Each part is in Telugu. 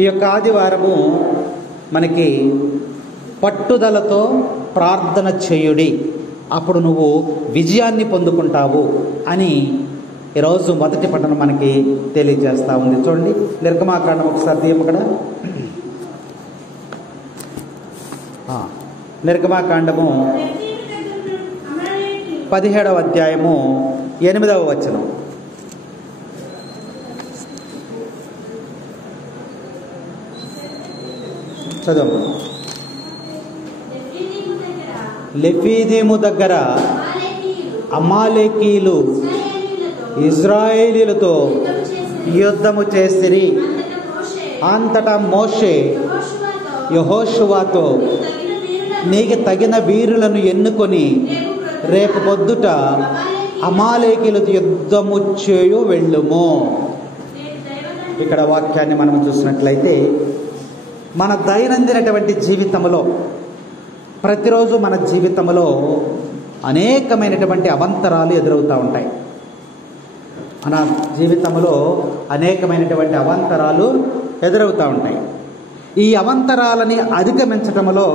ఈ యొక్క ఆదివారము మనకి పట్టుదలతో ప్రార్థన చేయుడి, అప్పుడు నువ్వు విజయాన్ని పొందుకుంటావు అని ఈరోజు మొదటి పట్టణం మనకి తెలియజేస్తూ ఉంది. చూడండి, నిర్గమాకాండం ఒకసారి తీయమక్కడ. నిర్గమాకాండము 17వ అధ్యాయము 8వ వచనం. చదువు. లెఫీదీము దగ్గర అమాలేకీయులు ఇజ్రాయేలీలతో యుద్ధము చేసిరి. అంతటా మోషే యెహోషువతో, నీకు తగిన వీరులను ఎన్నుకొని రేపు పొద్దుట అమాలేకీయులతో యుద్ధము చేయు వెళ్ళుము. ఇక్కడ వాక్యాన్ని మనం చూసినట్లయితే మన దైనందినటువంటి జీవితంలో, ప్రతిరోజు మన జీవితంలో అనేకమైనటువంటి అవాంతరాలు ఎదురవుతూ ఉంటాయి. మన జీవితంలో అనేకమైనటువంటి అవాంతరాలు ఎదురవుతూ ఉంటాయి. ఈ అవాంతరాలని అధిగమించటంలో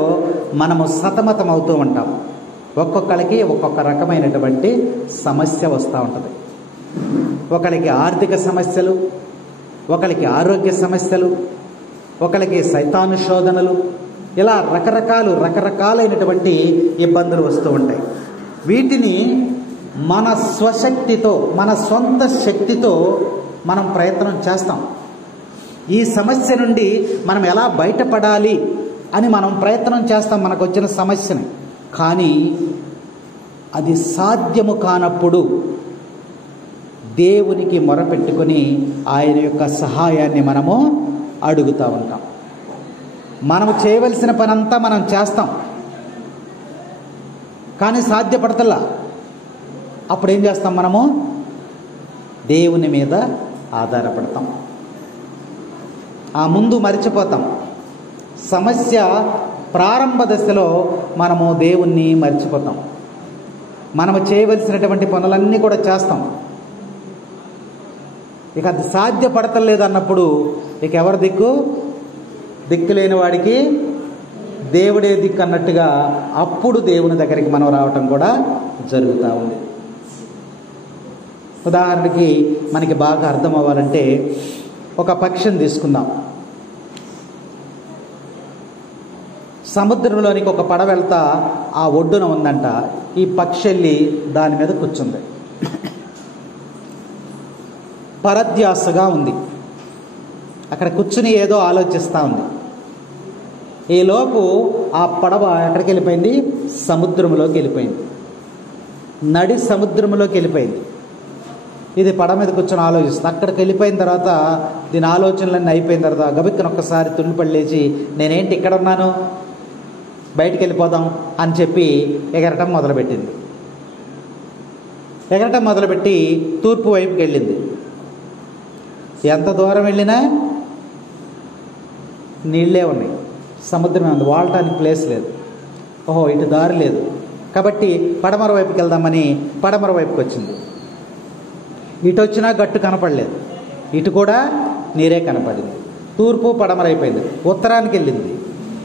మనము సతమతం అవుతూ ఉంటాం. ఒక్కొక్కరికి ఒక్కొక్క రకమైనటువంటి సమస్య వస్తూ ఉంటుంది. ఒకరికి ఆర్థిక సమస్యలు, ఒకరికి ఆరోగ్య సమస్యలు, ఒకరికి సైతాను శోధనలు, ఇలా రకరకాలైనటువంటి ఇబ్బందులు వస్తూ ఉంటాయి. వీటిని మన స్వశక్తితో, మన సొంత శక్తితో మనం ప్రయత్నం చేస్తాం. ఈ సమస్య నుండి మనం ఎలా బయటపడాలి అని మనం ప్రయత్నం చేస్తాం మనకు వచ్చిన సమస్యని. కానీ అది సాధ్యము కానప్పుడు దేవునికి మొరపెట్టుకొని ఆయన యొక్క సహాయాన్ని మనము అడుగుతూ ఉంటాం. మనము చేయవలసిన పనంతా మనం చేస్తాం, కానీ సాధ్యపడతల్లా. అప్పుడు ఏం చేస్తాం? మనము దేవుని మీద ఆధారపడతాం. ఆ ముందు మర్చిపోతాం. సమస్య ప్రారంభ దశలో మనము దేవుణ్ణి మర్చిపోతాం. మనము చేయవలసినటువంటి పనులన్నీ కూడా చేస్తాం. ఇక అది సాధ్యపడతలేదు అన్నప్పుడు ఇక ఎవరి దిక్కు లేని వాడికి దేవుడే దిక్కు అన్నట్టుగా అప్పుడు దేవుని దగ్గరికి మనం రావటం కూడా జరుగుతూ ఉంది. ఉదాహరణకి మనకి బాగా అర్థం అవ్వాలంటే ఒక పక్షిని తీసుకుందాం. సముద్రంలోనికి ఒక పడవ వెళ్తా ఆ ఒడ్డున ఉందంట. ఈ పక్షి వెళ్ళి దాని మీద కూర్చుంది. పరధ్యాసగా ఉంది. అక్కడ కూర్చుని ఏదో ఆలోచిస్తూ ఉంది. ఈలోపు ఆ పడవ ఎక్కడికి వెళ్ళిపోయింది? సముద్రంలోకి వెళ్ళిపోయింది. నడి సముద్రంలోకి వెళ్ళిపోయింది. ఇది పడవ మీద కూర్చొని ఆలోచిస్తుంది. అక్కడికి వెళ్ళిపోయిన తర్వాత దీని ఆలోచనలన్నీ అయిపోయిన తర్వాత గబిక్కన ఒక్కసారి తుళ్ళిపడి లేచి, నేనేంటి ఇక్కడ ఉన్నాను, బయటికి వెళ్ళిపోదాం అని చెప్పి ఎగరటం మొదలుపెట్టింది. ఎగరటం మొదలుపెట్టి తూర్పు వైపుకి వెళ్ళింది. ఎంత దూరం వెళ్ళినా నీళ్ళే ఉన్నాయి, సముద్రమే ఉంది, వాడటానికి ప్లేస్ లేదు. ఓహో, ఇటు దారి లేదు కాబట్టి పడమర వైపుకి వెళ్దామని పడమర వైపుకి వచ్చింది. ఇటు వచ్చినా గట్టు కనపడలేదు, ఇటు కూడా నీరే కనపడింది. తూర్పు పడమర అయిపోయింది. ఉత్తరానికి వెళ్ళింది,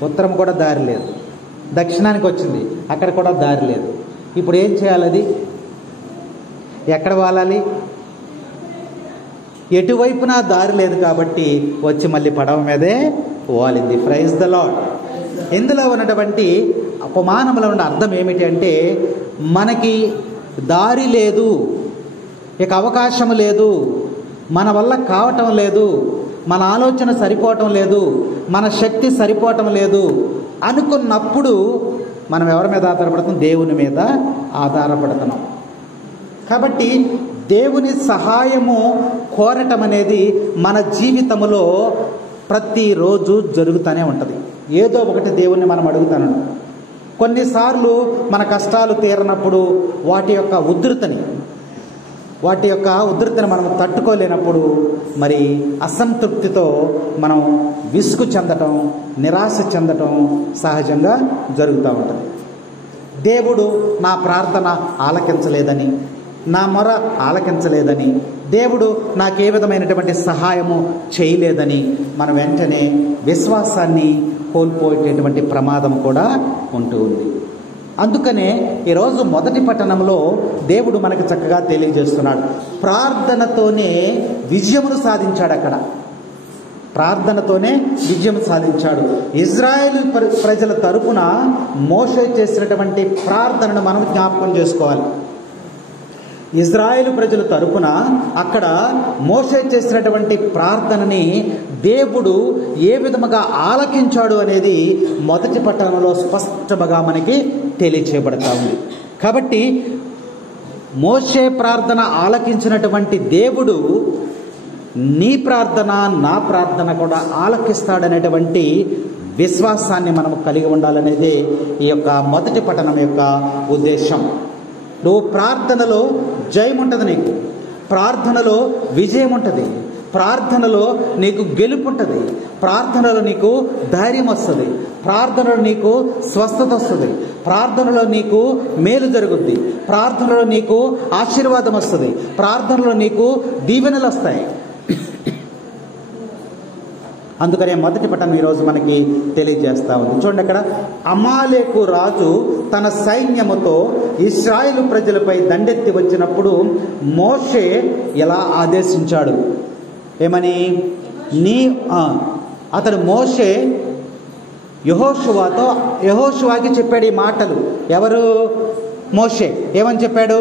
ఉత్తరం కూడా దారి లేదు. దక్షిణానికి వచ్చింది, అక్కడ కూడా దారి లేదు. ఇప్పుడు ఏం చేయాలి? అది ఎక్కడ వాలాలి? ఎటువైపున దారి లేదు కాబట్టి వచ్చి మళ్ళీ పడవ మీదే వాలింది. Praise the Lord. ఇందులో ఉన్నటువంటి ఉపమానంలో ఉన్న అర్థం ఏమిటి అంటే, మనకి దారి లేదు, ఇక అవకాశం లేదు, మన వల్ల కావటం లేదు, మన ఆలోచన సరిపోవటం లేదు, మన శక్తి సరిపోవటం లేదు అనుకున్నప్పుడు మనం ఎవరి మీద ఆధారపడుతున్నాం? దేవుని మీద ఆధారపడుతున్నాం. కాబట్టి దేవుని సహాయము కోరటం అనేది మన జీవితంలో ప్రతిరోజు జరుగుతూనే ఉంటుంది. ఏదో ఒకటి దేవుణ్ణి మనం అడుగుతాను. కొన్నిసార్లు మన కష్టాలు తీరనప్పుడు వాటి యొక్క ఉధృతిని మనం తట్టుకోలేనప్పుడు మరి అసంతృప్తితో మనం విసుగు చెందటం, నిరాశ చెందటం సహజంగా జరుగుతూ ఉంటుంది. దేవుడు నా ప్రార్థన ఆలకించలేదని, నా మొర ఆలకించలేదని, దేవుడు నాకు ఏ విధమైనటువంటి సహాయము చేయలేదని మనం వెంటనే విశ్వాసాన్ని కోల్పోయేటటువంటి ప్రమాదం కూడా ఉంటూ ఉంది. అందుకనే ఈరోజు మొదటి పట్టణంలో దేవుడు మనకు చక్కగా తెలియజేస్తున్నాడు. ప్రార్థనతోనే విజయమును సాధించాడు. అక్కడ ప్రార్థనతోనే విజయం సాధించాడు. ఇజ్రాయేలు ప్రజల తరపున మోషే చేసినటువంటి ప్రార్థనను మనం జ్ఞాపకం చేసుకోవాలి. ఇజ్రాయేలు ప్రజల తరపున అక్కడ మోషే చేసినటువంటి ప్రార్థనని దేవుడు ఏ విధముగా ఆలకించాడు అనేది మొదటి పట్టణంలో స్పష్టంగా మనకి తెలియచేయబడతా ఉంది. కాబట్టి మోషే ప్రార్థన ఆలకించినటువంటి దేవుడు నీ ప్రార్థన నా ప్రార్థన కూడా ఆలకిస్తాడనేటువంటి విశ్వాసాన్ని మనము కలిగి ఉండాలనేది ఈ యొక్క మొదటి పట్టణం యొక్క ఉద్దేశం. నువ్వు ప్రార్థనలో జయం ఉంటుంది, నీకు ప్రార్థనలో విజయం ఉంటుంది, ప్రార్థనలో నీకు గెలుపు ఉంటుంది, ప్రార్థనలో నీకు ధైర్యం వస్తుంది, ప్రార్థనలో నీకు స్వస్థత వస్తుంది, ప్రార్థనలో నీకు మేలు జరుగుద్ది, ప్రార్థనలో నీకు ఆశీర్వాదం వస్తుంది, ప్రార్థనలో నీకు దీవెనలు వస్తాయి. అందుకనే మొదటి పట్టణం ఈరోజు మనకి తెలియజేస్తా ఉంది. చూడండి, అక్కడ అమాలేకు రాజు తన సైన్యముతో ఇశ్రాయేలు ప్రజలపై దండెత్తి వచ్చినప్పుడు మోషే ఎలా ఆదేశించాడు. ఏమని? అతడు మోషే యెహోషువాకి చెప్పాడు ఈ మాటలు. ఎవరు? మోషే. ఏమని చెప్పాడు?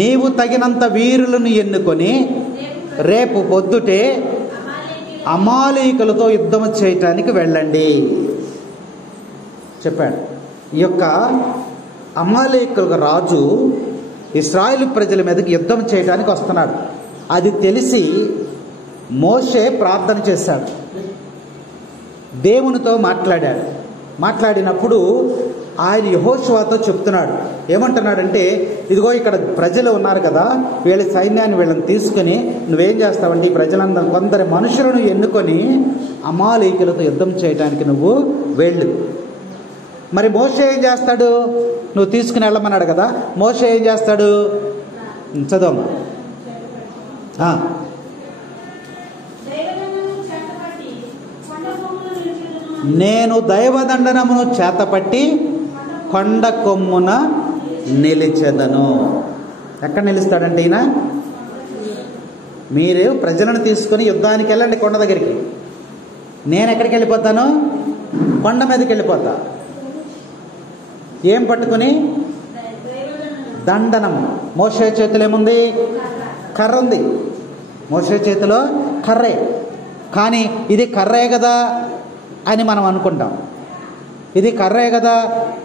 నీవు తగినంత వీరులను ఎన్నుకొని రేపు పొద్దుటే అమాలేకులతో యుద్ధం చేయటానికి వెళ్ళండి చెప్పాడు. ఈ యొక్క అమాలేకుల రాజు ఇశ్రాయేలు ప్రజల మీదకి యుద్ధం చేయడానికి వస్తున్నాడు. అది తెలిసి మోషే ప్రార్థన చేశాడు, దేవునితో మాట్లాడాడు. మాట్లాడినప్పుడు ఆయన యెహోషువతో చెప్తున్నాడు. ఏమంటున్నాడంటే, ఇదిగో ఇక్కడ ప్రజలు ఉన్నారు కదా, వీళ్ళ సైన్యాన్ని వీళ్ళని తీసుకుని నువ్వేం చేస్తావంటే ఈ ప్రజలందరూ కొందరు మనుషులను ఎన్నుకొని అమాలేకులతో యుద్ధం చేయడానికి నువ్వు వెళ్ళు. మరి మోషే ఏం చేస్తాడు? నువ్వు తీసుకుని వెళ్ళమన్నాడు కదా, మోషే ఏం చేస్తాడు? చదవమ్మా. నేను దైవదండనమును చేతపట్టి కొండ కొమ్మున నిలిచెదను. ఎక్కడ నిలుస్తాడంటే ఈయన, మీరు ప్రజలను తీసుకుని యుద్ధానికి వెళ్ళండి కొండ దగ్గరికి, నేను ఎక్కడికి వెళ్ళిపోతాను? కొండ మీదకి వెళ్ళిపోతా. ఏం పట్టుకుని? దండనము. మోషే చేతిలో ఏముంది? కర్ర ఉంది. మోషే చేతిలో కర్రే. కానీ ఇది కర్రే కదా అని మనం అనుకుంటాం. ఇది కర్రే కదా,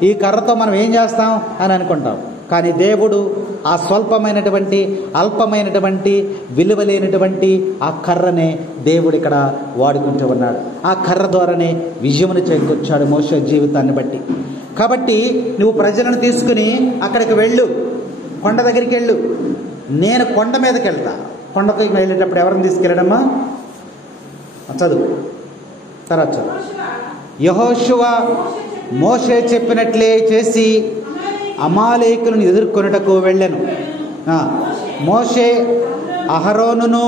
ఈ కర్రతో మనం ఏం చేస్తాం అని అనుకుంటాం. కానీ దేవుడు ఆ స్వల్పమైనటువంటి అల్పమైనటువంటి విలువలేనటువంటి ఆ కర్రనే దేవుడు ఇక్కడ వాడుకుంటూ ఉన్నాడు. ఆ కర్ర ద్వారానే విజయమును చేకూర్చాడు మోషే జీవితాన్ని బట్టి. కాబట్టి నువ్వు ప్రజలను తీసుకుని అక్కడికి వెళ్ళు, కొండ దగ్గరికి వెళ్ళు. నేను కొండ మీదకి వెళ్తా. కొండకి వెళ్ళేటప్పుడు ఎవరిని తీసుకెళ్ళడమ్మా? చదువు తర్వాత చదువు. యెహోషువ మోషే చెప్పినట్లే చేసి అమాలేకులను ఎదుర్కొనుటకు వెళ్ళెను. మోషే అహరోనును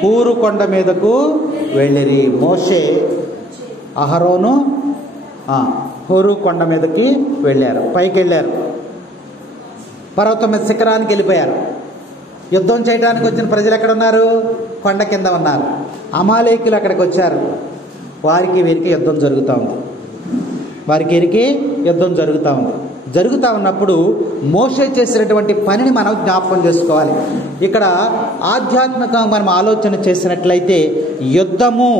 హూరు కొండ మీదకు వెళ్ళిరి. మోషే అహరోను హూరు కొండ మీదకి వెళ్ళారు, పైకి వెళ్ళారు, పర్వతం మీద శిఖరానికి వెళ్ళిపోయారు. యుద్ధం చేయడానికి వచ్చిన ప్రజలు ఎక్కడ ఉన్నారు? కొండ కింద ఉన్నారు. అమాలేకులు అక్కడికి వచ్చారు. వారికి వీరికి యుద్ధం జరుగుతూ ఉంది. వారికి వీరికి యుద్ధం జరుగుతూ ఉంది. జరుగుతూ ఉన్నప్పుడు మోషే చేసినటువంటి పనిని మనం జ్ఞాపకం చేసుకోవాలి. ఇక్కడ ఆధ్యాత్మికంగా మనం ఆలోచన చేసినట్లయితే యుద్ధము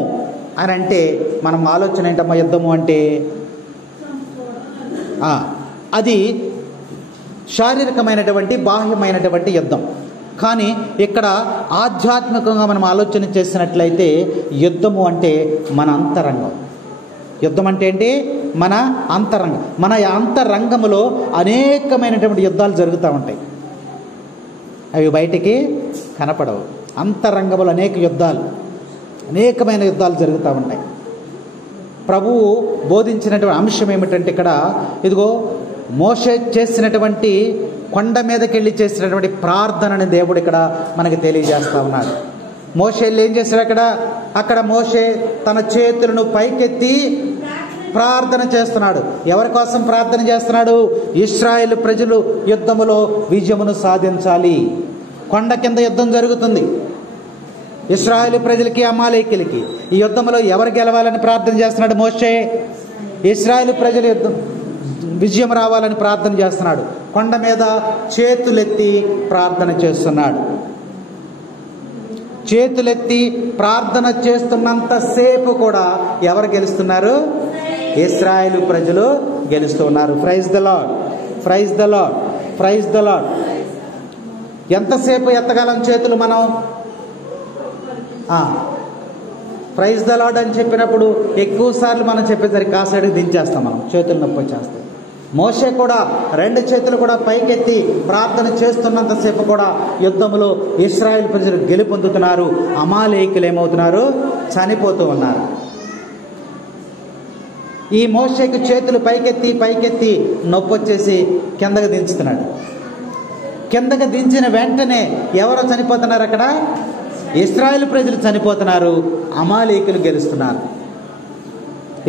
అని అంటే మనం ఆలోచన ఏంటమ్మా? యుద్ధము అంటే అది శారీరకమైనటువంటి బాహ్యమైనటువంటి యుద్ధం. కానీ ఇక్కడ ఆధ్యాత్మికంగా మనం ఆలోచన చేసినట్లయితే యుద్ధము అంటే మన అంతరంగం. యుద్ధం అంటే ఏంటి? మన అంతరంగం. మన అంతరంగంలో అనేకమైనటువంటి యుద్ధాలు జరుగుతూ ఉంటాయి. అవి బయటికి కనపడవు. అంతరంగంలో అనేకమైన యుద్ధాలు జరుగుతూ ఉంటాయి. ప్రభువు బోధించినటువంటి అంశం ఏమిటంటే ఇక్కడ ఇదిగో మోషే చేసినటువంటి కొండ మీదకి వెళ్ళి చేసినటువంటి ప్రార్థనని దేవుడు ఇక్కడ మనకి తెలియజేస్తా ఉన్నాడు. మోషే వెళ్ళి ఏం చేశాడు అక్కడ మోషే తన చేతులను పైకెత్తి ప్రార్థన చేస్తున్నాడు. ఎవరి కోసం ప్రార్థన చేస్తున్నాడు? ఇశ్రాయేలు ప్రజలు యుద్ధములో విజయమును సాధించాలి. కొండ కింద యుద్ధం జరుగుతుంది. ఇశ్రాయేలు ప్రజలకి అమాలేకీలకి ఈ యుద్ధంలో ఎవరు గెలవాలని ప్రార్థన చేస్తున్నాడు మోషే? ఇశ్రాయేలు ప్రజల యుద్ధం విజయం రావాలని ప్రార్థన చేస్తున్నాడు. కొండ మీద చేతులెత్తి ప్రార్థన చేస్తున్నాడు. చేతులెత్తి ప్రార్థన చేస్తున్నంతసేపు కూడా ఎవరు గెలుస్తున్నారు? ఇశ్రాయేలు ప్రజలు గెలుస్తున్నారు. Praise the Lord, praise the Lord, praise the Lord. ఎంతసేపు ఎత్తగలం చేతులు మనం? ప్రైజ్ ద లార్డ్ అని చెప్పినప్పుడు ఎక్కువ సార్లు మనం చెప్పేసరికి కాసేపు దించేస్తాం, మనం చేతులు నొప్పి వచ్చేస్తాం. మోషే కూడా 2 చేతులు కూడా పైకెత్తి ప్రార్థన చేస్తున్నంతసేపు కూడా యుద్ధంలో ఇశ్రాయేల్ ప్రజలు గెలుపొందుతున్నారు. అమాలేకీయులు ఏమవుతున్నారు? చనిపోతూ ఉన్నారు. ఈ మోషేకు చేతులు పైకెత్తి నొప్పి వచ్చేసి కిందకు దించుతున్నాడు. కిందకు దించిన వెంటనే ఎవరో చనిపోతున్నారు? అక్కడ ఇశ్రాయేల్ ప్రజలు చనిపోతున్నారు, అమాలేకీయులు గెలుస్తున్నారు.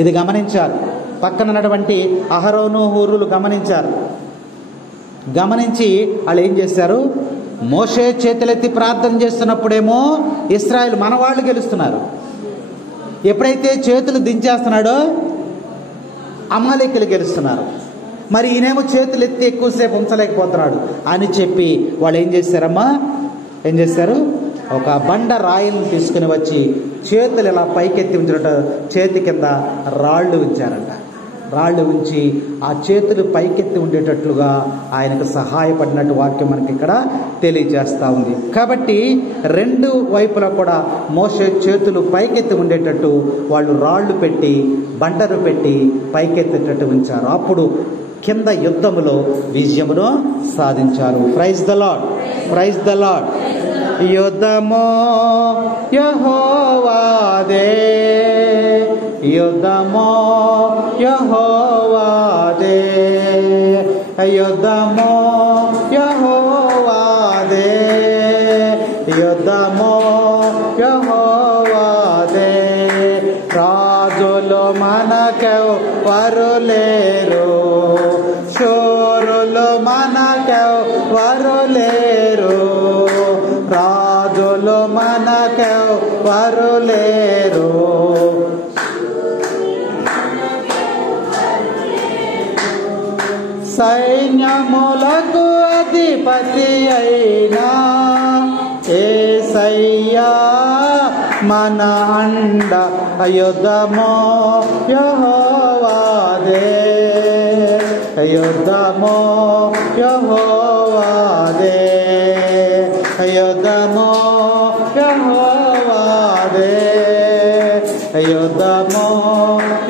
ఇది గమనించారు. పక్కన ఉన్నటువంటి అహరోను హూరులు గమనించారు. గమనించి వాళ్ళు ఏం చేశారు? మోషే చేతులెత్తి ప్రార్థన చేస్తున్నప్పుడేమో ఇశ్రాయేల్ మనవాళ్ళు గెలుస్తున్నారు. ఎప్పుడైతే చేతులు దించేస్తున్నాడో అమాలేకీయులు గెలుస్తున్నారు. మరి ఈయనేమో చేతులు ఎత్తి ఎక్కువసేపు ఉంచలేకపోతున్నాడు అని చెప్పి వాళ్ళు ఏం చేశారు? ఒక బండ రాయిలను తీసుకుని వచ్చి చేతులు ఇలా పైకెత్తి ఉంచినట్టు చేతి కింద రాళ్ళు ఉంచారంట. రాళ్ళు ఉంచి ఆ చేతులు పైకెత్తి ఉండేటట్లుగా ఆయనకు సహాయపడినట్టు వాక్యం మనకి ఇక్కడ తెలియజేస్తూ ఉంది. కాబట్టి 2 వైపులా కూడా మోషే చేతులు పైకెత్తి ఉండేటట్టు వాళ్ళు రాళ్ళు పెట్టి బండరు పెట్టి పైకెత్తేటట్టు ఉంచారు. అప్పుడు కింద యుద్ధములో విజయమును సాధించారు. Praise the Lord, praise the Lord. యుద్ధమో యెహోవాదే, యుద్ధమో యెహోవాదే, యుద్ధమో యెహోవాదే, యుద్ధమో యెహోవాదే. రాజులు మనకెవ్వరు లేరు, శూరులు మనకెవ్వరు లేరు, రాజులు మనకెవ్వరు లేరు. సైన్యములకు అధిపతి అయినా యేసయ్యా మన అండ. యుద్ధమో యెహోవాదే, యుద్ధమో యెహోవాదే, యుద్ధమో యెహోవాదే, యుద్ధమో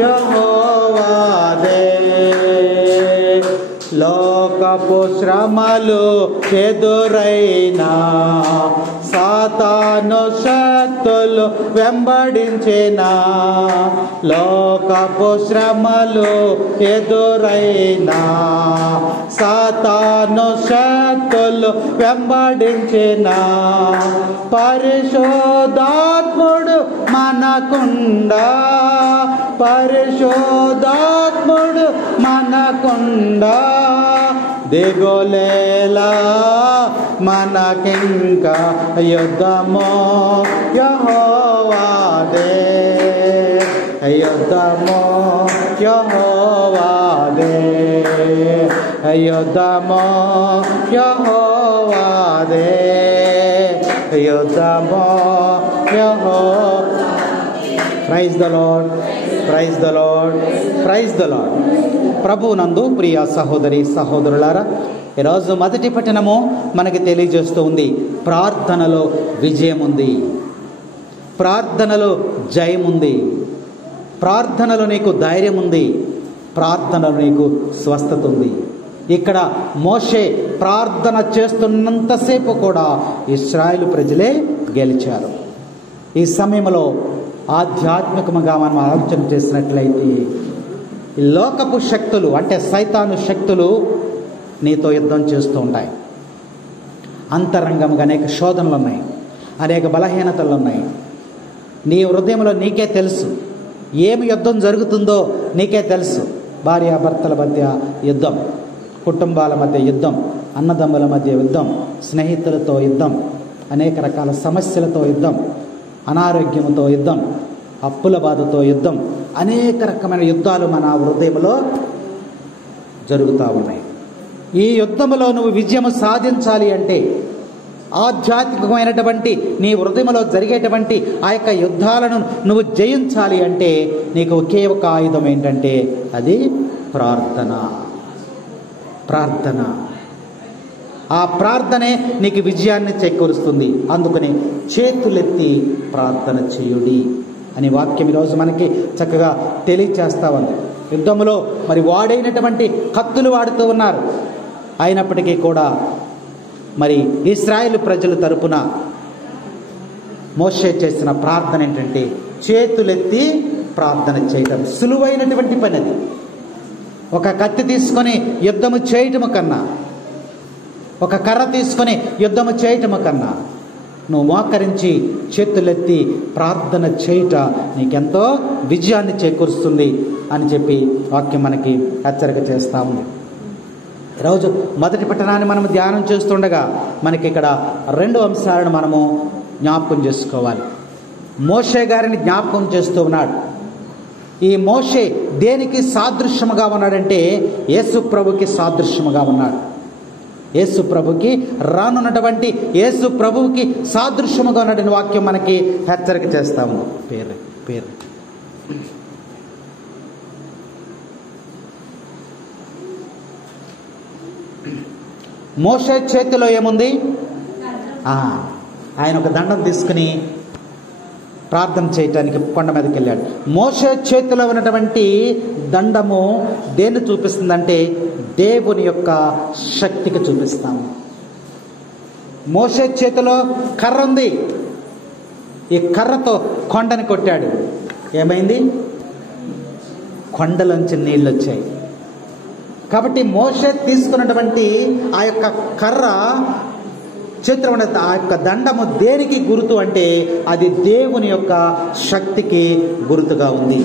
యెహోవాదే. లోకపు శ్రమలు ఎదురైనా సాతాను శక్తులు వెంబడించినా, లోకపు శ్రమలు ఎదురైనా సాతాను శక్తులు వెంబడించినా, పరిశుద్ధాత్ముడు మనకుండా, పరిశుద్ధాత్ముడు మనకుండా, దిగులేలా మనకింకా. యుద్ధమో యెహోవాదే, యుద్ధమో యెహోవాదే, యుద్ధమో యెహోవాదే, యుద్ధమో యెహోవాదే. Praise the Lord, praise the Lord, praise the Lord. ప్రభువునందు ప్రియ సహోదరి సహోదరులారా, ఈరోజు మొదటి పట్టణము మనకి తెలియజేస్తూ ఉంది, ప్రార్థనలో విజయం ఉంది, ప్రార్థనలో జయం ఉంది, ప్రార్థనలో నీకు ధైర్యం ఉంది, ప్రార్థనలో నీకు స్వస్థత ఉంది. ఇక్కడ మోషే ప్రార్థన చేస్తున్నంతసేపు కూడా ఇశ్రాయేలు ప్రజలే గెలిచారు. ఈ సమయంలో ఆధ్యాత్మికంగా మనం ఆలోచన చేసినట్లయితే లోకపు శక్తులు అంటే సైతాను శక్తులు నీతో యుద్ధం చేస్తూ ఉంటాయి. అంతరంగంగా అనేక శోధనలు ఉన్నాయి, అనేక బలహీనతలు ఉన్నాయి. నీ హృదయంలో నీకే తెలుసు ఏమి యుద్ధం జరుగుతుందో నీకే తెలుసు. భార్యాభర్తల మధ్య యుద్ధం, కుటుంబాల మధ్య యుద్ధం, అన్నదమ్ముల మధ్య యుద్ధం, స్నేహితులతో యుద్ధం, అనేక రకాల సమస్యలతో యుద్ధం, అనారోగ్యంతో యుద్ధం, అప్పుల బాధతో యుద్ధం, అనేక రకమైన యుద్ధాలు మన హృదయంలో జరుగుతూ ఉన్నాయి. ఈ యుద్ధంలో నువ్వు విజయం సాధించాలి అంటే, ఆధ్యాత్మికమైనటువంటి నీ హృదయంలో జరిగేటువంటి ఆ యొక్క యుద్ధాలను నువ్వు జయించాలి అంటే నీకు ఒకే ఒక ఆయుధం ఏంటంటే అది ప్రార్థన. ప్రార్థన, ఆ ప్రార్థనే నీకు విజయాన్ని చేకూరుస్తుంది. అందుకని చేతులెత్తి ప్రార్థన చేయుడి అని వాక్యం ఈరోజు మనకి చక్కగా తెలియచేస్తా ఉంది. యుద్ధంలో మరి వాడైనటువంటి కత్తులు వాడుతూ ఉన్నారు. అయినప్పటికీ కూడా మరి ఇశ్రాయేలు ప్రజల తరపున మోషే చేసిన ప్రార్థన ఏంటంటే చేతులెత్తి ప్రార్థన చేయడం. సులువైనటువంటి పని అది. ఒక కత్తి తీసుకొని యుద్ధము చేయటము కన్నా, ఒక కర్ర తీసుకొని యుద్ధము చేయటము కన్నా నువ్వు మోకరించి చేతులెత్తి ప్రార్థన చేయుట నీకెంతో విజయాన్ని చేకూరుస్తుంది అని చెప్పి వాక్యం మనకి హెచ్చరిక చేస్తూ ఉంది. ఈరోజు మొదటి పట్టణాన్ని మనం ధ్యానం చేస్తుండగా మనకి ఇక్కడ 2 అంశాలను మనము జ్ఞాపకం చేసుకోవాలి. మోషే గారిని జ్ఞాపకం చేస్తూ ఉన్నాడు. ఈ మోషే దేనికి సాదృశ్యముగా ఉన్నాడంటే యేసు ప్రభుకి సాదృశ్యముగా ఉన్నాడు. యేసు ప్రభుకి రానున్నటువంటి యేసు ప్రభువుకి సాదృశ్యముగా ఉన్నటువంటి వాక్యం మనకి హెచ్చరిక చేస్తాము. పేరు మోషే చేతిలో ఏముంది? ఆయన ఒక దండం తీసుకుని ప్రార్థన చేయటానికి కొండ మీదకి వెళ్ళాడు. మోషే చేతిలో ఉన్నటువంటి దండము దేన్ని చూపిస్తుందంటే దేవుని యొక్క శక్తికి చూపిస్తాము. మోషే చేతిలో కర్ర ఉంది. ఈ కర్రతో కొండని కొట్టాడు. ఏమైంది? కొండలోంచి నీళ్ళు వచ్చాయి. కాబట్టి మోషే తీసుకున్నటువంటి ఆ యొక్క కర్ర చేతిలో ఉన్న ఆ యొక్క దండము దేనికి గుర్తు అంటే అది దేవుని యొక్క శక్తికి గుర్తుగా ఉంది.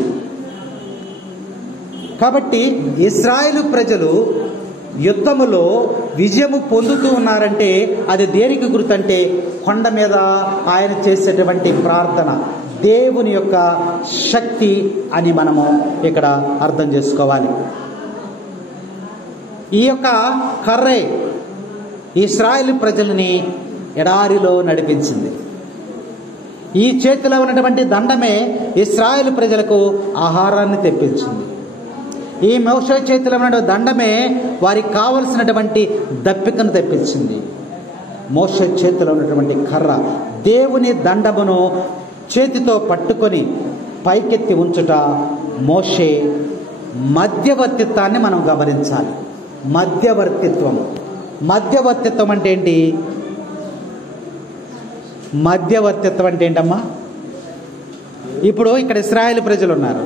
కాబట్టి ఇశ్రాయేలు ప్రజలు యుద్ధములో విజయము పొందుతూ ఉన్నారంటే అది దేనికి గుర్తు అంటే కొండ మీద ఆయన చేసేటువంటి ప్రార్థన దేవుని యొక్క శక్తి అని మనము ఇక్కడ అర్థం చేసుకోవాలి. ఈ యొక్క కర్రే ఇశ్రాయేలు ప్రజలని ఎడారిలో నడిపించింది. ఈ చేతిలో ఉన్నటువంటి దండమే ఇశ్రాయేలు ప్రజలకు ఆహారాన్ని తెప్పించింది. ఈ మోషే చేతిలో ఉన్న దండమే వారికి కావలసినటువంటి దప్పికను తెప్పించింది. మోషే చేతిలో ఉన్నటువంటి కర్ర దేవుని దండమును చేతితో పట్టుకొని పైకెత్తి ఉంచుట మోషే మధ్యవర్తిత్వాన్ని మనం గమనించాలి. మధ్యవర్తిత్వం అంటే ఏంటి? మధ్యవర్తిత్వం అంటే ఏంటమ్మా? ఇప్పుడు ఇక్కడ ఇశ్రాయేలు ప్రజలు ఉన్నారు.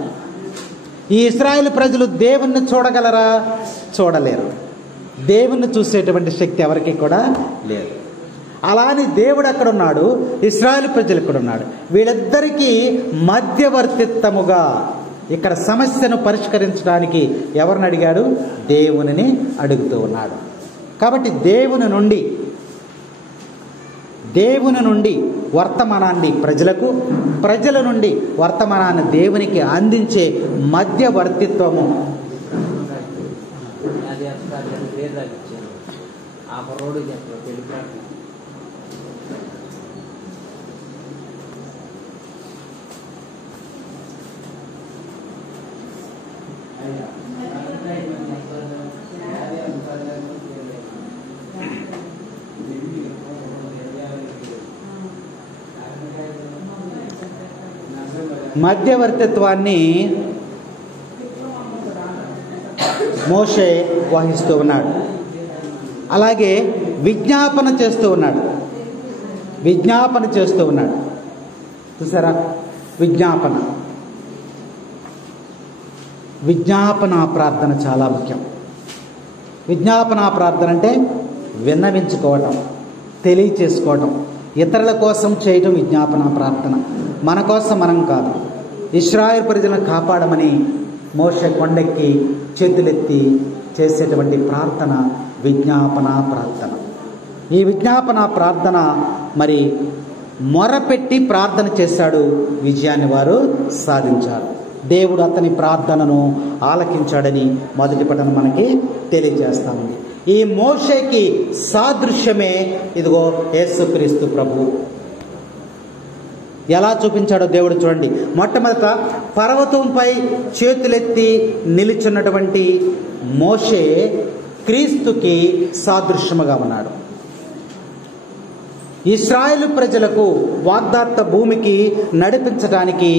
ఈ ఇశ్రాయేలు ప్రజలు దేవుణ్ణి చూడగలరా? చూడలేరు. దేవుణ్ణి చూసేటువంటి శక్తి ఎవరికి కూడా లేదు. అలాని దేవుడు అక్కడ ఉన్నాడు, ఇశ్రాయేలు ప్రజలు ఇక్కడ ఉన్నాడు. వీళ్ళిద్దరికీ మధ్యవర్తిత్వముగా ఇక్కడ సమస్యను పరిష్కరించడానికి ఎవరిని అడిగాడు? దేవునిని అడుగుతూ ఉన్నాడు. కాబట్టి దేవుని నుండి వర్తమానాన్ని ప్రజలకు, ప్రజల నుండి వర్తమానాన్ని దేవునికి అందించే మధ్యవర్తిత్వము మధ్యవర్తిత్వాన్ని మోషే వహిస్తూ ఉన్నాడు. అలాగే విజ్ఞాపన చేస్తూ ఉన్నాడు. చూసారా? విజ్ఞాపన ప్రార్థన చాలా ముఖ్యం. విజ్ఞాపన ప్రార్థన అంటే విన్నవించుకోవటం, తెలియచేసుకోవటం, ఇతరుల కోసం చేయటం విజ్ఞాపన ప్రార్థన. మన కోసం మనం కాదు. ఇశ్రాయేలు ప్రజలను కాపాడమని మోషే కొండెక్కి చేతులెత్తి చేసేటువంటి ప్రార్థన విజ్ఞాపన ప్రార్థన. ఈ విజ్ఞాపన ప్రార్థన మరి మొరపెట్టి ప్రార్థన చేశాడు, విజయాన్ని వారు సాధించారు. దేవుడు అతని ప్రార్థనను ఆలకించాడని మొదటి పఠనం మనకి తెలియజేస్తా ఉంది. ఈ మోషేకి సాదృశ్యమే ఇదిగో యేసుక్రీస్తు ప్రభు. ఎలా చూపించాడో దేవుడు చూడండి. మొట్టమొదట పర్వతంపై చేతులెత్తి నిలుచున్నటువంటి మోషే క్రీస్తుకి సాదృశ్యముగా ఉన్నాడు. ఇశ్రాయేలు ప్రజలకు వాగ్దాత్త భూమికి నడిపించడానికి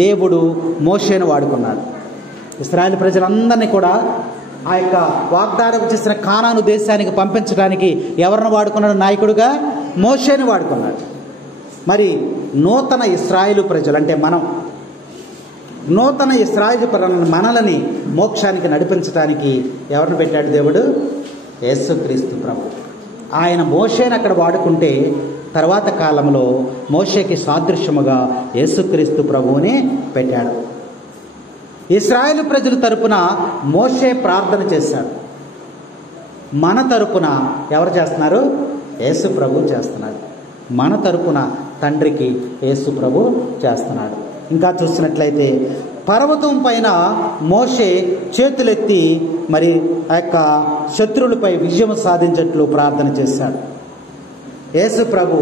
దేవుడు మోషేను వాడుకున్నాడు. ఇశ్రాయేలు ప్రజలందరినీ కూడా ఆ యొక్క వాగ్దానం చేసిన కానాను దేశానికి పంపించడానికి ఎవరిని వాడుకున్నాడు? నాయకుడుగా మోషేను వాడుకున్నాడు. మరి నూతన ఇశ్రాయేలు ప్రజలు అంటే మనం, నూతన ఇశ్రాయేలు మనలని మోక్షానికి నడిపించడానికి ఎవరిని పెట్టాడు దేవుడు? యేసుక్రీస్తు ప్రభు. ఆయన మోషేని అక్కడ వాడుకుంటే తర్వాత కాలంలో మోషేకి సాదృశ్యముగా యేసుక్రీస్తు ప్రభువుని పెట్టాడు. ఇశ్రాయేలు ప్రజల తరపున మోషే ప్రార్థన చేశాడు. మన తరపున ఎవరు చేస్తున్నారు? యేసు ప్రభు చేస్తున్నాడు. మన తరపున తండ్రికి యేసు ప్రభు చేస్తున్నాడు. ఇంకా చూసినట్లయితే పర్వతం పైన మోషే చేతులెత్తి మరి ఆ యొక్క శత్రువులపై విజయం సాధించట్లు ప్రార్థన చేశాడు. యేసు ప్రభు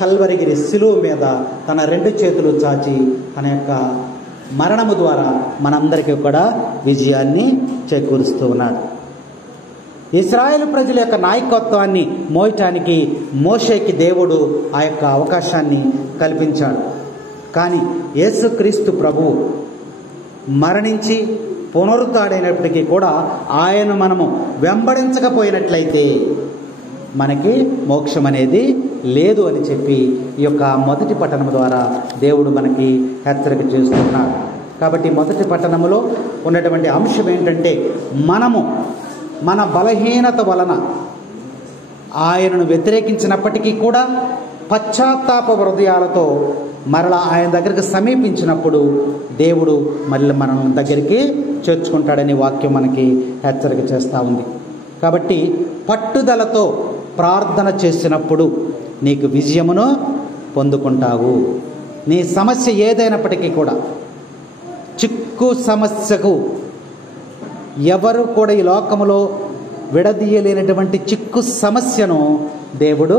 కల్వరిగిరి శిలువ మీద తన 2 చేతులు చాచి తన యొక్క మరణము ద్వారా మనందరికీ కూడా విజయాన్ని చేకూరుస్తూ ఉన్నాడు. ఇశ్రాయేలు ప్రజల యొక్క నాయకత్వాన్ని మోయటానికి మోషేకి దేవుడు ఆ యొక్క అవకాశాన్ని కల్పించాడు. కానీ యేసుక్రీస్తు ప్రభువు మరణించి పునరుద్ధరణైనప్పటికీ కూడా ఆయన మనము వెంబడించకపోయినట్లయితే మనకి మోక్షం అనేది లేదు అని చెప్పి ఈ యొక్క మొదటి పట్టణం ద్వారా దేవుడు మనకి హెచ్చరిక చేస్తున్నాడు. కాబట్టి మొదటి పట్టణములో ఉన్నటువంటి అంశం ఏంటంటే మనము మన బలహీనత వలన ఆయనను వ్యతిరేకించినప్పటికీ కూడా పశ్చాత్తాప హృదయాలతో మరలా ఆయన దగ్గరికి సమీపించినప్పుడు దేవుడు మళ్ళీ మనం దగ్గరికి చేర్చుకుంటాడనే వాక్యం మనకి హెచ్చరిక చేస్తూ ఉంది. కాబట్టి పట్టుదలతో ప్రార్థన చేసినప్పుడు నీకు విజయమును పొందుకుంటావు. నీ సమస్య ఏదైనప్పటికీ కూడా, చిక్కు సమస్యకు ఎవరు కూడా ఈ లోకములో విడదీయలేనటువంటి చిక్కు సమస్యను దేవుడు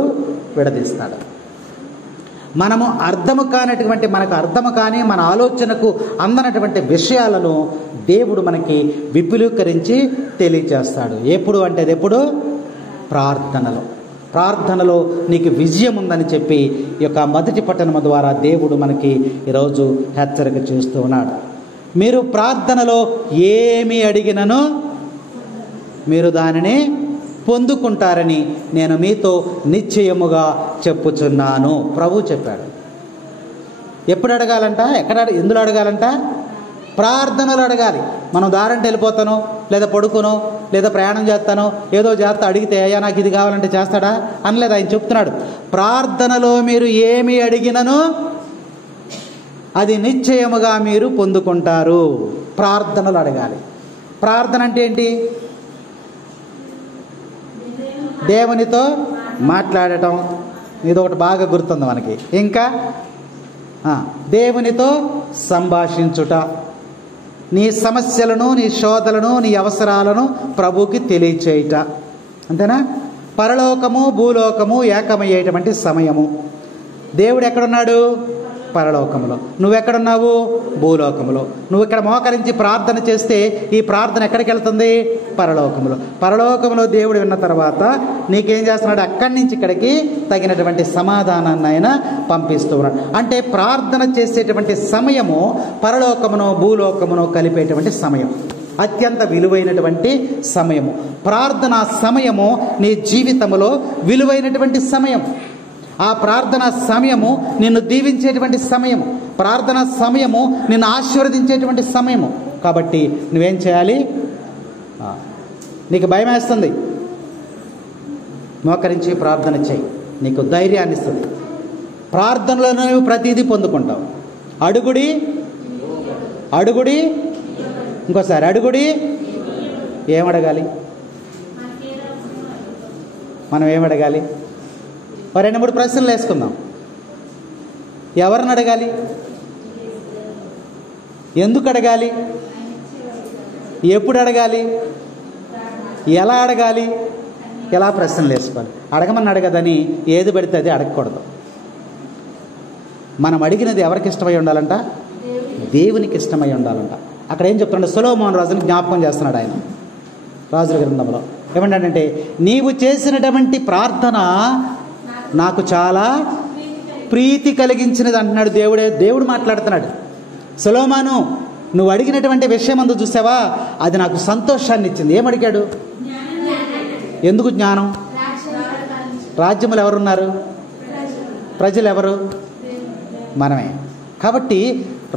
విడదీస్తాడు. మనము అర్థము కానటువంటి, మనకు అర్థము కాని, మన ఆలోచనకు అందనటువంటి విషయాలను దేవుడు మనకి విపులీకరించి తెలియచేస్తాడు. ఎప్పుడు అంటే అది ఎప్పుడు? ప్రార్థనలో. ప్రార్థనలో నీకు విజయం ఉందని చెప్పి ఈ యొక్క మొదటి పట్టణం ద్వారా దేవుడు మనకి ఈరోజు హెచ్చరిక చేస్తూ ఉన్నాడు. మీరు ప్రార్థనలో ఏమి అడిగినను మీరు దానిని పొందుకుంటారని నేను మీతో నిశ్చయముగా చెప్పుచున్నాను. ప్రభు చెప్పాడు. ఎప్పుడు అడగాలంట? ఎందులో అడగాలంట? ప్రార్థనలు అడగాలి. మనం దారంటే వెళ్ళిపోతాను, లేదా పడుకును, లేదా ప్రయాణం చేస్తాను, ఏదో చేస్తా అడిగితే అయ్యా నాకు ఇది కావాలంటే చేస్తాడా అనలేదు. ఆయన చెప్తున్నాడు, ప్రార్థనలో మీరు ఏమి అడిగినను అది నిశ్చయముగా మీరు పొందుకుంటారు. ప్రార్థనలు అడగాలి. ప్రార్థన అంటే ఏంటి? దేవునితో మాట్లాడటం. ఇది ఒకటి బాగా గుర్తుంది మనకి. ఇంకా దేవునితో సంభాషించుట. నీ సమస్యలను, నీ శోధలను, నీ అవసరాలను ప్రభువుకి తెలియచేయుట. అంతేనా? పరలోకము భూలోకము ఏకమయ్యేటువంటి సమయము. దేవుడు ఎక్కడున్నాడు? పరలోకములో. నువ్వెక్కడున్నావు? భూలోకములో. నువ్వు ఇక్కడ మోకరించి ప్రార్థన చేస్తే ఈ ప్రార్థన ఎక్కడికి వెళ్తుంది? పరలోకములో. పరలోకములో దేవుడు విన్న తర్వాత నీకేం చేస్తున్నాడు? అక్కడి నుంచి ఇక్కడికి తగినటువంటి సమాధానాన్ని ఆయన పంపిస్తూ ఉన్నాడు. అంటే ప్రార్థన చేసేటువంటి సమయము పరలోకమును భూలోకమును కలిపేటువంటి సమయం. అత్యంత విలువైనటువంటి సమయము. ప్రార్థనా సమయము నీ జీవితంలో విలువైనటువంటి సమయం. ఆ ప్రార్థన సమయము నిన్ను దీవించేటువంటి సమయము. ప్రార్థన సమయము నిన్ను ఆశీర్వదించేటువంటి సమయము. కాబట్టి నువ్వేం చేయాలి? నీకు భయం వేస్తుంది, మోకరించి ప్రార్థన చేయి, నీకు ధైర్యాన్ని ఇస్తుంది. ప్రార్థనలో నువ్వు ప్రతిదీ పొందుకుంటావు. అడుగుడి అడుగుడి, ఇంకోసారి అడుగుడి. ఏమడగాలి? మనం ఏమడగాలి? 2-3 ప్రశ్నలు వేసుకుందాం. ఎవరిని అడగాలి? ఎందుకు అడగాలి? ఎప్పుడు అడగాలి? ఎలా అడగాలి? ఎలా ప్రశ్నలు వేసుకోవాలి. అడగమని అడగదని ఏది పడితే అది అడగకూడదు. మనం అడిగినది ఎవరికి ఇష్టమై ఉండాలంట? దేవునికి ఇష్టమై ఉండాలంట. అక్కడ ఏం చెప్తున్నాడు? సొలొమోను రాజుని జ్ఞాపకం చేస్తున్నాడు ఆయన రాజుల గ్రంథంలో. ఏమంటాడంటే, నీవు చేసినటువంటి ప్రార్థన నాకు చాలా ప్రీతి కలిగించినది అంటున్నాడు దేవుడు మాట్లాడుతున్నాడు. సొలొమోను, నువ్వు అడిగినటువంటి విషయం అందు చూసావా, అది నాకు సంతోషాన్ని ఇచ్చింది. ఏమడిగాడు? ఎందుకు జ్ఞానం? రాజ్యములు ఎవరున్నారు? ప్రజలు ఎవరు? మనమే. కాబట్టి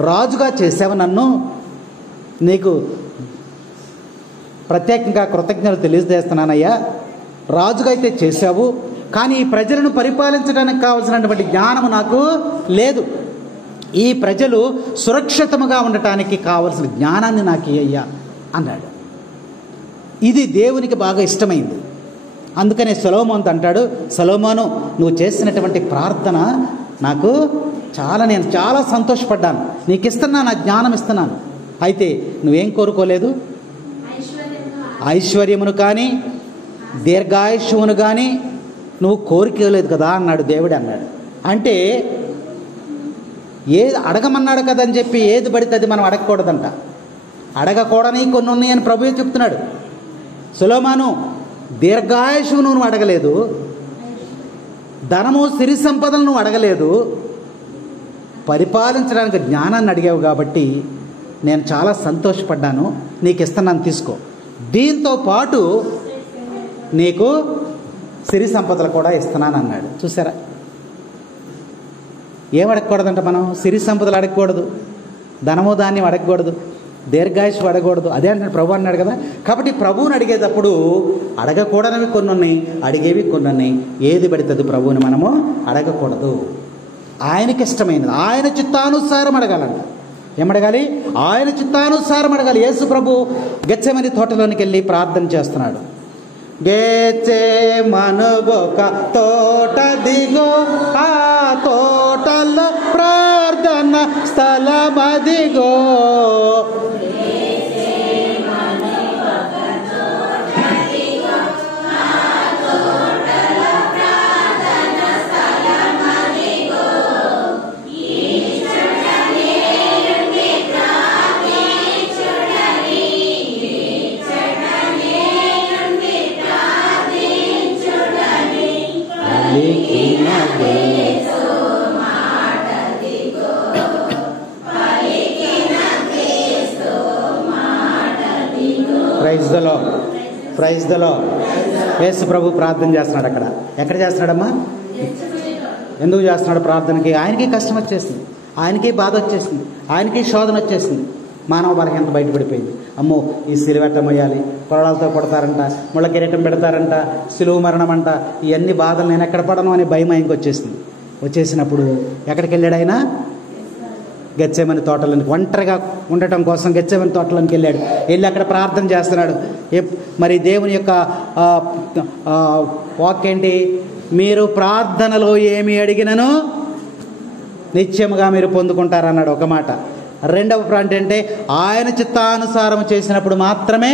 రాజుగా చేసావు నన్ను, నీకు ప్రత్యేకంగా కృతజ్ఞతలు తెలియజేస్తున్నానయ్యా. రాజుగా అయితే చేశావు, కానీ ఈ ప్రజలను పరిపాలించడానికి కావాల్సినటువంటి జ్ఞానము నాకు లేదు. ఈ ప్రజలు సురక్షితముగా ఉండటానికి కావలసిన జ్ఞానాన్ని నాకు ఇయ్యయ్యా అన్నాడు. ఇది దేవునికి బాగా ఇష్టమైంది. అందుకనే సొలొమోను అంటాడు, సొలొమోను, నువ్వు చేసినటువంటి ప్రార్థన నాకు నేను చాలా సంతోషపడ్డాను. నీకు ఇస్తున్నా, నా జ్ఞానం ఇస్తున్నాను. అయితే నువ్వేం కోరుకోలేదు? ఐశ్వర్యమును కానీ దీర్ఘాయుష్యమును కానీ నువ్వు కోరుకోలేదు కదా అన్నాడు దేవుడు అన్నాడు. అంటే ఏది అడగమన్నాడు కదని చెప్పి ఏది పడితే అది మనం అడగకూడదంట. అడగకూడని కొన్ని ఉన్నాయని ప్రభువే చెప్తున్నాడు. సొలొమోను, దీర్ఘాయుష్ను నువ్వు అడగలేదు, ధనము సిరి సంపదలు నువ్వు అడగలేదు, పరిపాలించడానికి జ్ఞానాన్ని అడిగావు కాబట్టి నేను చాలా సంతోషపడ్డాను, నీకు ఇస్తున్నాను, తీసుకో. దీంతో పాటు నీకు సిరి సంపదలు కూడా ఇస్తున్నాను అన్నాడు. చూసారా? ఏం అడగకూడదంట మనం? సిరి సంపదలు అడగకూడదు, ధనము ధాన్యం అడగకూడదు, దీర్ఘాయుష్ అడగకూడదు. అదే అంటున్నాడు ప్రభు అన్నాడు కదా. కాబట్టి ప్రభువుని అడిగేటప్పుడు అడగకూడనివి కొన్ని ఉన్నాయి, అడిగేవి కొన్ని ఉన్నాయి. ఏది పడుతుంది ప్రభువుని మనము అడగకూడదు. ఆయనకి ఇష్టమైనది, ఆయన చిత్తానుసారం అడగాలంట. ఏమడగాలి? ఆయన చిత్తానుసారం అడగాలి. యేసు ప్రభు గెత్సేమని తోటలోనికి వెళ్ళి ప్రార్థన చేస్తున్నాడు. గెత్సేమను ఒక తోట దిగో, ఆ తోటలో ప్రార్థన స్థలమదిగో. Praise the Lord, praise the Lord. యేసు ప్రభు ప్రార్థన చేస్తున్నాడు. అక్కడ ఎక్కడ చేస్తున్నాడమ్మా? ఎందుకు చేస్తున్నాడు ప్రార్థనకి? ఆయనకి కష్టం వచ్చేసింది, ఆయనకి బాధ వచ్చేసింది, ఆయనకి శోధన వచ్చేసింది. మానవ బలహీనత బయటపడిపోయింది. అమ్మో, ఈ సిలువెట్ట మొయ్యాలి, కొరడాలతో కొడతారంట, ముళ్ళ కిరీటం పెడతారంట, సిలువు మరణం అంట, ఇవన్నీ బాధలు నేను ఎక్కడ పడను అనే భయం ఆయనకి వచ్చేసింది. వచ్చేసినప్పుడు ఎక్కడికి వెళ్ళాడు ఆయన? గెత్సేమని తోటలోనికి, ఒంటరిగా ఉండటం కోసం గెత్సేమని తోటలోనికి వెళ్ళాడు. వెళ్ళి అక్కడ ప్రార్థన చేస్తున్నాడు. మరి దేవుని యొక్క వాక్యేంటి? మీరు ప్రార్థనలో ఏమి అడిగినను నిత్యముగా మీరు పొందుకుంటారన్నాడు ఒక మాట. రెండవ పాయింట్ అంటే ఆయన చిత్తానుసారం చేసినప్పుడు మాత్రమే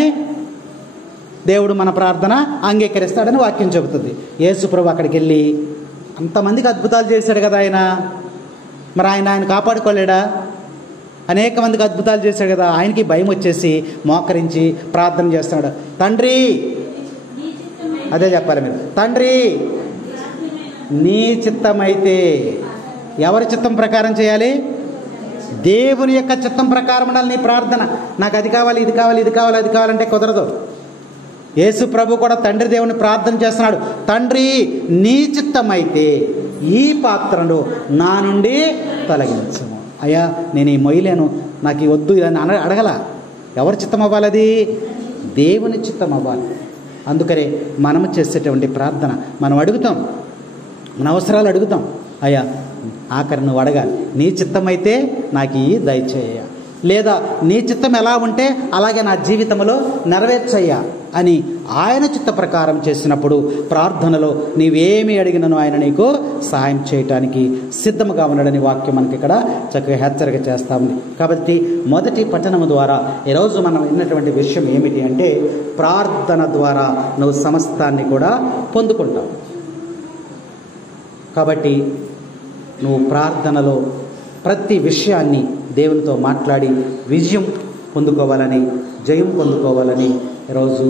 దేవుడు మన ప్రార్థన అంగీకరిస్తాడని వాక్యం చెబుతుంది. యేసు ప్రభు అక్కడికి వెళ్ళి అంతమందికి అద్భుతాలు చేశాడు కదా ఆయన. మరి ఆయన కాపాడుకోలేడా? అనేక మందికి అద్భుతాలు చేశాడు కదా. ఆయనకి భయం వచ్చేసి మోకరించి ప్రార్థన చేస్తున్నాడు. తండ్రి, అదే చెప్పాలి మీరు, తండ్రి నీ చిత్తమైతే. ఎవరి చిత్తం ప్రకారం చేయాలి? దేవుని యొక్క చిత్తం ప్రకారం ఉండాలి నీ ప్రార్థన. నాకు అది కావాలి, ఇది కావాలి, ఇది కావాలి, అది కావాలంటే కుదరదు. యేసు ప్రభు కూడా తండ్రి దేవుని ప్రార్థన చేస్తున్నాడు. తండ్రి నీ చిత్తమైతే ఈ పాత్రను నా నుండి తొలగించము. అయ్యా, నేను ఈ మొయ్యలేను, నాకు ఈ వద్దు అని అడగల. ఎవరి చిత్తం అవ్వాలి? అది దేవుని చిత్తం అవ్వాలి. అందుకనే మనము చేసేటువంటి ప్రార్థన మనం అడుగుతాం, మన అవసరాలు అడుగుతాం. అయ్యా ఆఖరి నువ్వు అడగాలి, నీ చిత్తమైతే నాకు ఈ దయచేయ, లేదా నీ చిత్తం ఎలా ఉంటే అలాగే నా జీవితంలో నెరవేర్చయ్యా అని ఆయన చిత్త ప్రకారం చేసినప్పుడు ప్రార్థనలో నీవేమి అడిగినను ఆయన నీకు సహాయం చేయటానికి సిద్ధముగా ఉన్నాడని వాక్యం మనకి ఇక్కడ చక్కగా హెచ్చరిక చేస్తా ఉంది. కాబట్టి మొదటి పఠనము ద్వారా ఈరోజు మనం విన్నటువంటి విషయం ఏమిటి అంటే, ప్రార్థన ద్వారా నువ్వు సమస్తాన్ని కూడా పొందుకుంటావు. కాబట్టి నువ్వు ప్రార్థనలో ప్రతి విషయాన్ని దేవునితో మాట్లాడి విజయం పొందుకోవాలని, జయం పొందుకోవాలని ఈరోజు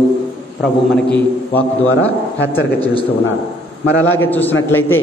ప్రభు మనకి వాక్ ద్వారా హెచ్చరిక చేస్తూ ఉన్నాడు. మరి అలాగే చూసినట్లయితే